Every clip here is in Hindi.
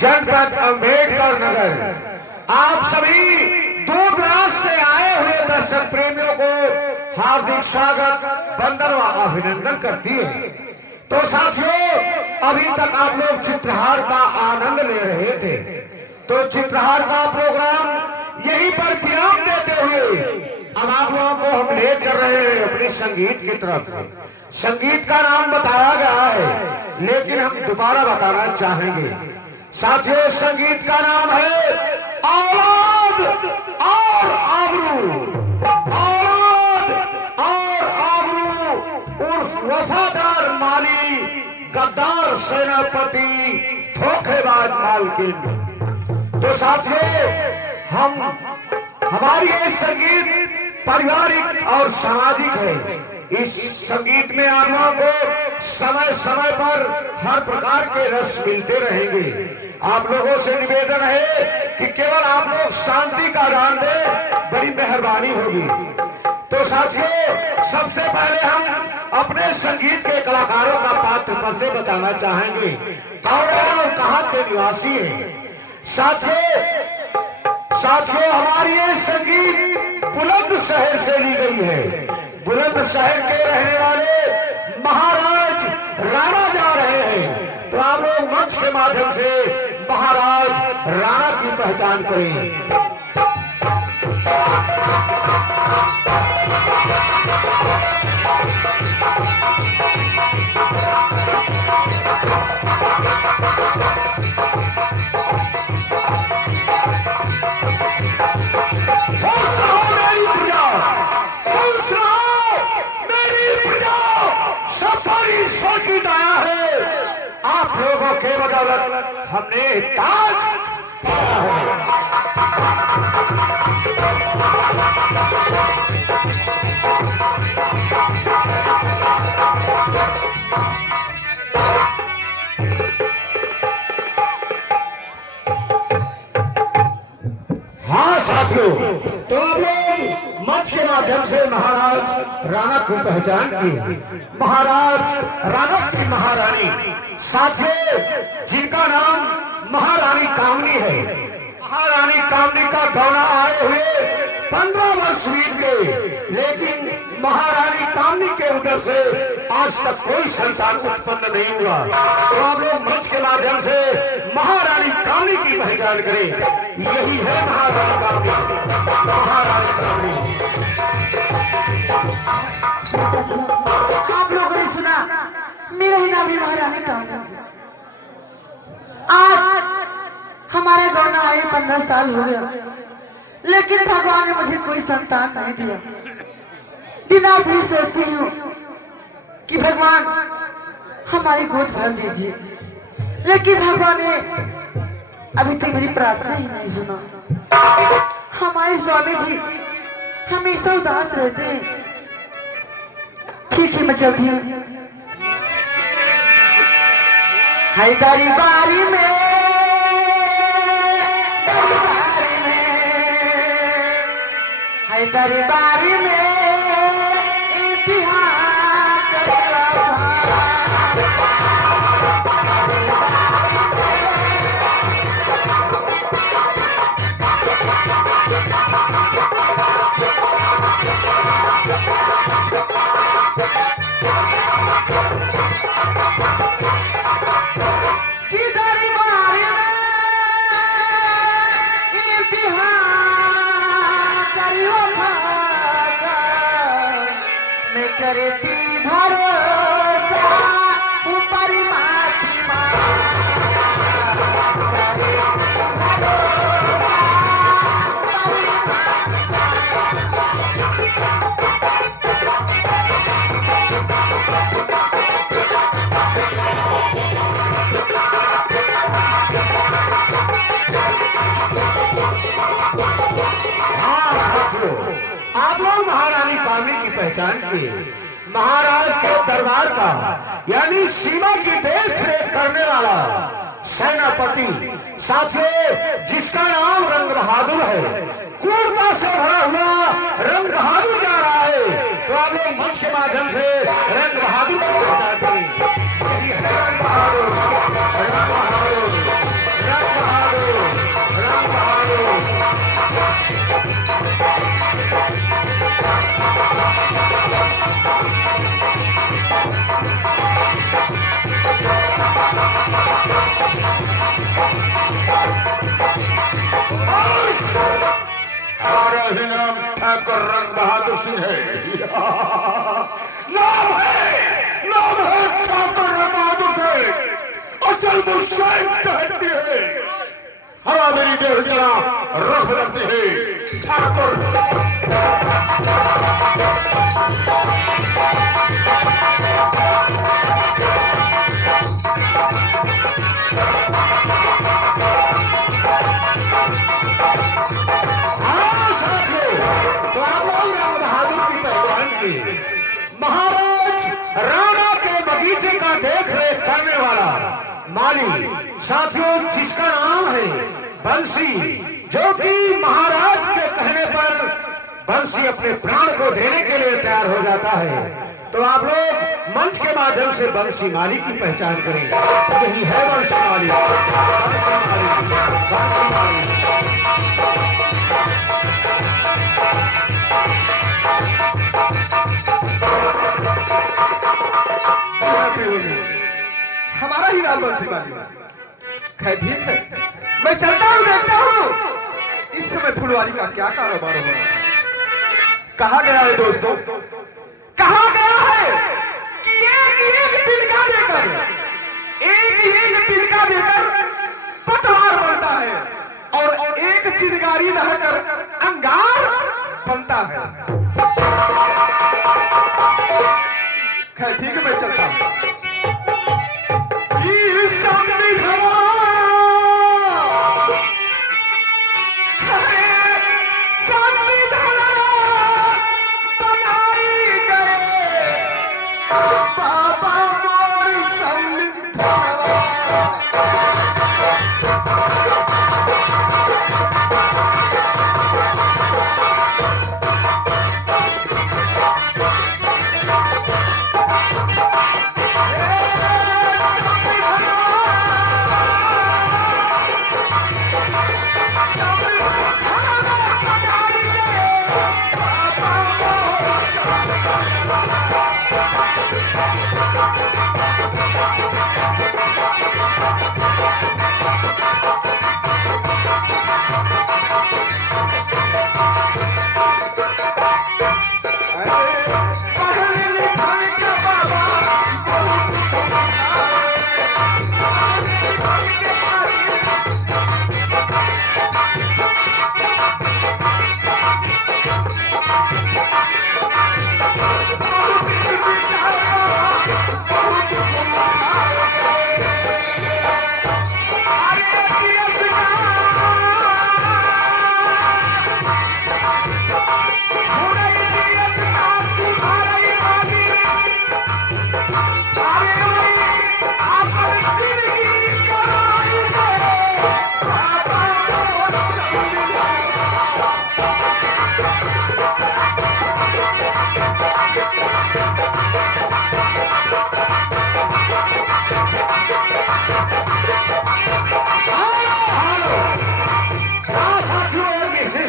जनपद अम्बेडकर नगर। आप सभी दूर दराज से आए हुए दर्शक प्रेमियों को हार्दिक स्वागत, वंदन व अभिनंदन करती है। तो साथियों, अभी तक आप लोग चित्रहार का आनंद ले रहे थे, तो चित्रहार का प्रोग्राम यहीं पर विराम देते हुए अब आप लोगों को हम ले चल रहे हैं अपने संगीत की तरफ। संगीत का नाम बताया गया है, लेकिन हम दोबारा बताना चाहेंगे। साथियों, संगीत का नाम है औलाद और आबरू। औलाद और आबरू उर्फ वफादार माली, गद्दार सेनापति, धोखेबाज मालकिन। तो साथियों, हमारी ये संगीत पारिवारिक और सामाजिक है। इस संगीत में आप लोगों को समय समय पर हर प्रकार के रस मिलते रहेंगे। आप लोगों से निवेदन है कि केवल आप लोग शांति का दान दें, बड़ी मेहरबानी होगी। तो साथियों, सबसे पहले हम अपने संगीत के कलाकारों का पात्र परिचय बताना चाहेंगे। कौन है और कहाँ के निवासी हैं। साथियों, हमारी ये संगीत बुलंदशहर से ली गई है। बुलंदशहर के रहने वाले महाराज राणा जा रहे हैं, तो आप लोग मंच के माध्यम से महाराज राणा की पहचान करें। आप लोगों के बदौलत हमने ताज पाया है। हाँ साथियों, तो आप लोग मंच के माध्यम से महाराज राणा की पहचान की। महाराज राणा की महारानी, साथियों, जिनका नाम महारानी कामनी है। महारानी कामनी का गौना आए हुए 15 वर्ष बीत गए, लेकिन महारानी कामनी के उधर से आज तक कोई संतान उत्पन्न नहीं हुआ। तो आप लोग मंच के माध्यम से महारानी कामनी की पहचान करें। यही है महारानी कामनी। महारानी कामनी, आप लोगों ने सुना, मेरा ही नाम है महारानी कामनी। आज हमारे गौना आए 15 साल हो गया, लेकिन भगवान ने मुझे कोई संतान नहीं दिया। दिनात ही सोचती हूँ कि भगवान हमारी गोद भर दीजिए, लेकिन भगवान ने अभी तक मेरी प्रार्थना ही नहीं सुना। हमारे स्वामी जी हमेशा उदास रहते हैं। ठीक है, मैं चलती हूँ। हैदरी बारी में, हैदरी बारी में करती भरोसा ऊपर माटी आप लोग महारानी कामनी की पहचान की। महाराज के दरबार का यानी सीमा की देख रेख करने वाला सेनापति, साथियों, जिसका नाम रंग बहादुर है। क्रूरता से भरा हुआ रंग बहादुर जा रहा है। तो आप लोग मंच के माध्यम से रंग बहादुर को पहचान करें। रंग बहादुर, रंग बहादुर, रंग मेरा ही नाम ठाकुर रंग बहादुर सिंह है। नाम है ठाकुर रंग बहादुर सिंह। असल मुश्किल कहती है, हवा मेरी देह जरा रख रखती है। ठाकुर महाराज राणा के बगीचे का देख रेख करने वाला माली, साथियों जिसका नाम है बंसी, जो कि महाराज के कहने पर बंसी अपने प्राण को देने के लिए तैयार हो जाता है। तो आप लोग मंच के माध्यम से बंसी माली की पहचान करें। यही है बंसी माली, बंसी माली, बंसी माली। हमारा ही नाम बंसी माली है। खैर ठीक है, मैं चलता हूँ, देखता हूँ इस समय फुलवारी का क्या कारोबार हो रहा है। कहा गया है दोस्तों, कहा गया है कि एक तिनका देकर, एक तिनका देकर पतवार बनता है और एक चिनगारी दहकर अंगार बनता है। खैर ठीक है, मैं चलता हूँ।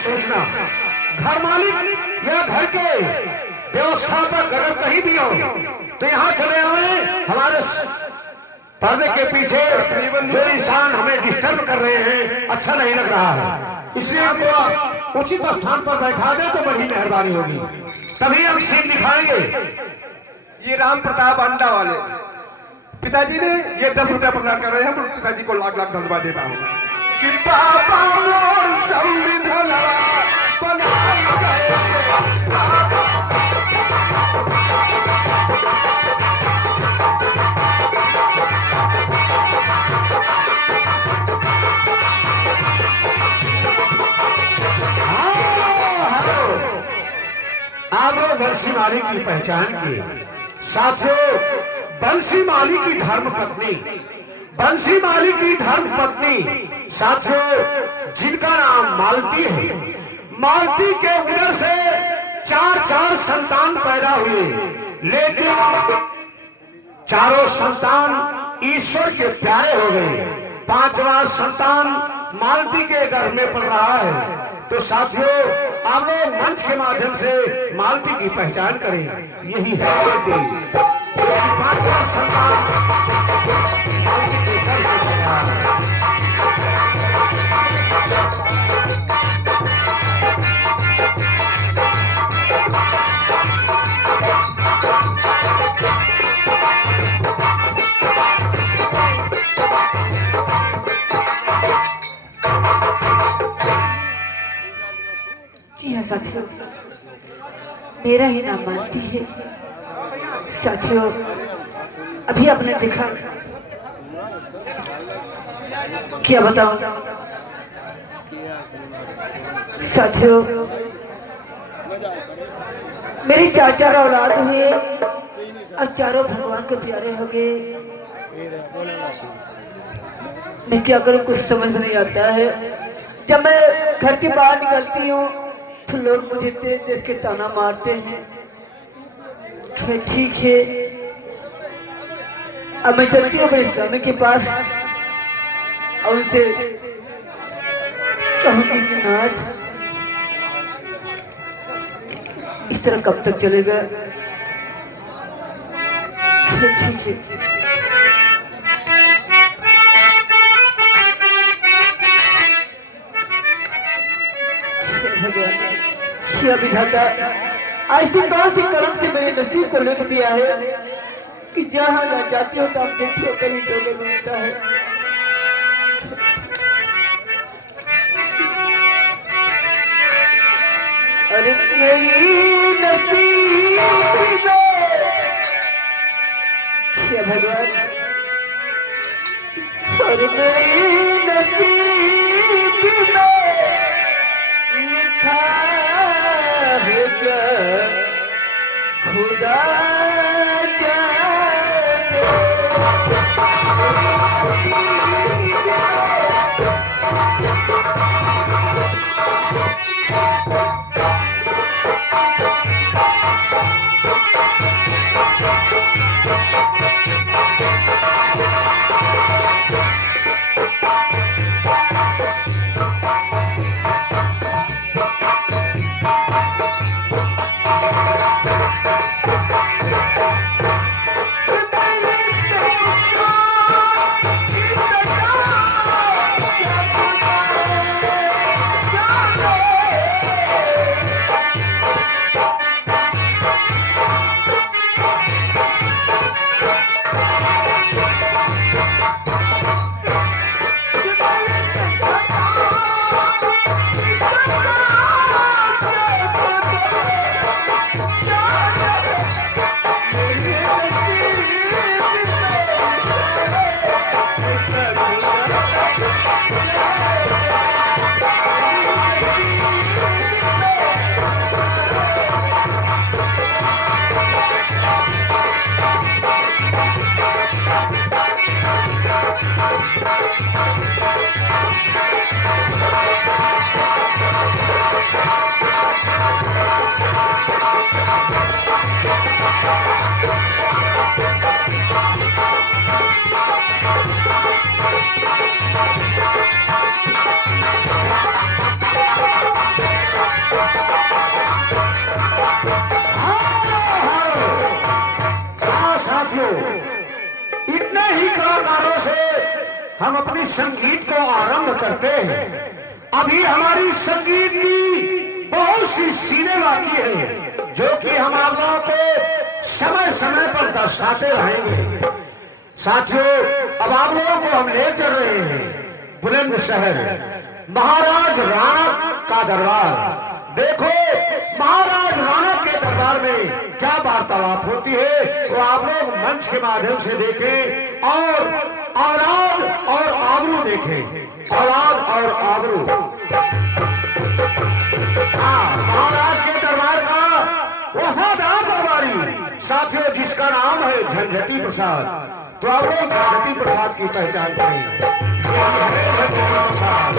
सोचना, घर मालिक या घर के व्यवस्थापक अगर कहीं भी हो तो यहाँ चले आवे। हमारे पर्दे के पीछे जो इंसान हमें डिस्टर्ब कर रहे हैं अच्छा नहीं लग रहा है, इसलिए हमको उचित स्थान पर बैठा दे तो बड़ी मेहरबानी होगी, तभी हम सीन दिखाएंगे। ये राम प्रताप अंडा वाले पिताजी ने ये 10 रुपया प्रदान कर रहे हैं, तो पिताजी को लाख लाख धन्यवाद देता हूँ कि पापा मोर संविधान बनाए गए। आप लोग बंसी माली की पहचान की, साथियों बंसी माली की धर्म पत्नी, बंसी माली की धर्म पत्नी साथियों जिनका नाम मालती है, मालती के उधर से 4 संतान पैदा हुए, लेकिन चारों संतान ईश्वर के प्यारे हो गए। 5वां संतान मालती के गर्भ में पड़ रहा है। तो साथियों आप लोग मंच के माध्यम से मालती की पहचान करें। यही है 5वां संतान मालती के गर्भ में पड़ रहा है। साथियों, मेरा ही नाम मालती है। साथियों, अभी आपने देखा, क्या बताऊं साथियों, मेरे चार औलाद हुए और चारों भगवान के प्यारे हो गए। मैं क्या करूं, कुछ समझ नहीं आता है। जब मैं घर के बाहर निकलती हूँ तो लोग मुझे तेज तेज के ताना मारते हैं। खैर ठीक है, अब मैं चलती हूँ अपने स्वामी के पास और उनसे कहूँगी कि नाथ, इस तरह कब तक चलेगा। खैर ठीक है। क्या विधाता, ऐसी कौन सी कलम से मेरे नसीब को लिख दिया है कि जहां ना जाती हो तो मुझे ठोकर ही ठोकर मिलता है। अरे मेरी नसीब में क्या भगवान, अरे मेरी नसीब में लिखा है क्या खुदा जाने। इतने ही कलाकारों से हम अपनी संगीत को आरंभ करते हैं। अभी हमारी संगीत की बहुत सी सीनें बाकी है जो कि हम आप लोगों को समय समय पर दर्शाते रहेंगे। साथियों, अब आप लोगों को हम ले चल रहे हैं बुलंदशहर महाराज राणा का दरबार। देखो महाराज राणा के दरबार में क्या वार्तालाप होती है वो आप लोग मंच के माध्यम से देखें और औलाद और आबरू देखें। औलाद और आबरू, हाँ, महाराज के दरबार का वफादार दरबारी साथियों जिसका नाम है झंझटी प्रसाद। तो आप लोग झंझटी प्रसाद की पहचान करें। झंझटी प्रसाद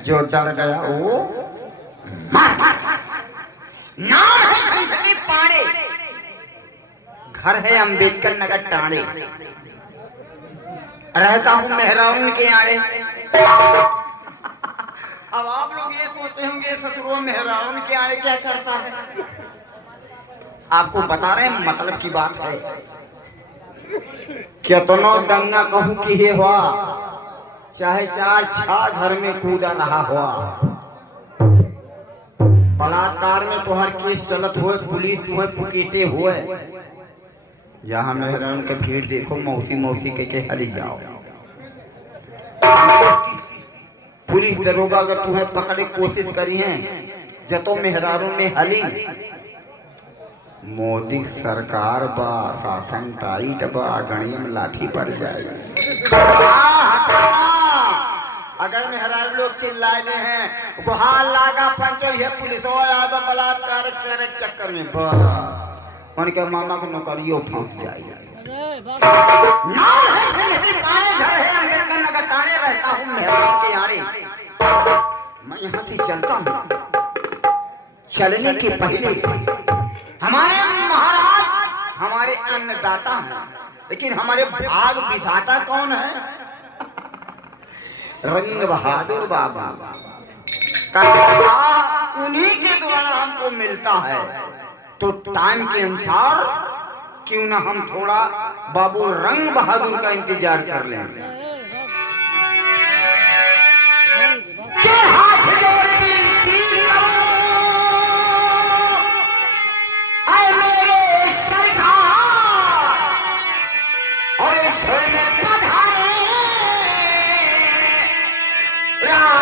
जो डर गया वो नाम है झंझटी पाड़े, घर है अंबेडकर नगर टाड़े, रहता हूँ मेहराउन के आड़े। अब आप लोग ये सोचते होंगे ससुरो मेहराउन के आड़े क्या करता है। आपको बता रहे हैं, मतलब की बात है कितनो दंगा कहूँ कि हे हुआ, चाहे 4 घर में कूदा रहा हुआ, बलात्कार में तोहर केस चलत हुए, पुलिस तुम्हें पुकेटे हुए, जहाँ मेहरान के भीड़ देखो मौसी मौसी के हली जाओ। पुलिस दरोगा अगर तुम्हें पकड़े कोशिश करी है, जतो मेहरारों में हली, मोदी सरकार बा, शासन टाइट बा, गणी में लाठी पड़ जाए। अगर मेहरारू लोग चिल्लाए दे हैं गुहार लागा पंचो ये पुलिस बलात्कार के चक्कर में बस उनके मामा को नौकरियों फंस जाएगा। नाम है पाए घर है अम्बेडकर नगर ताने रहता हूँ मेहरारू के आड़े। मैं यहाँ से चलता हूँ, चलने के पहले हमारे महाराज हमारे अन्नदाता हैं, लेकिन हमारे भाग विधाता कौन है? रंग बहादुर बाबा का उन्हीं के द्वारा हमको मिलता है। तो टाइम के अनुसार क्यों ना हम थोड़ा बाबू रंग बहादुर का इंतजार कर लें। के हाथ जोड़ विनती करो, ऐ मेरे सरकार, और इसमें पधारे राम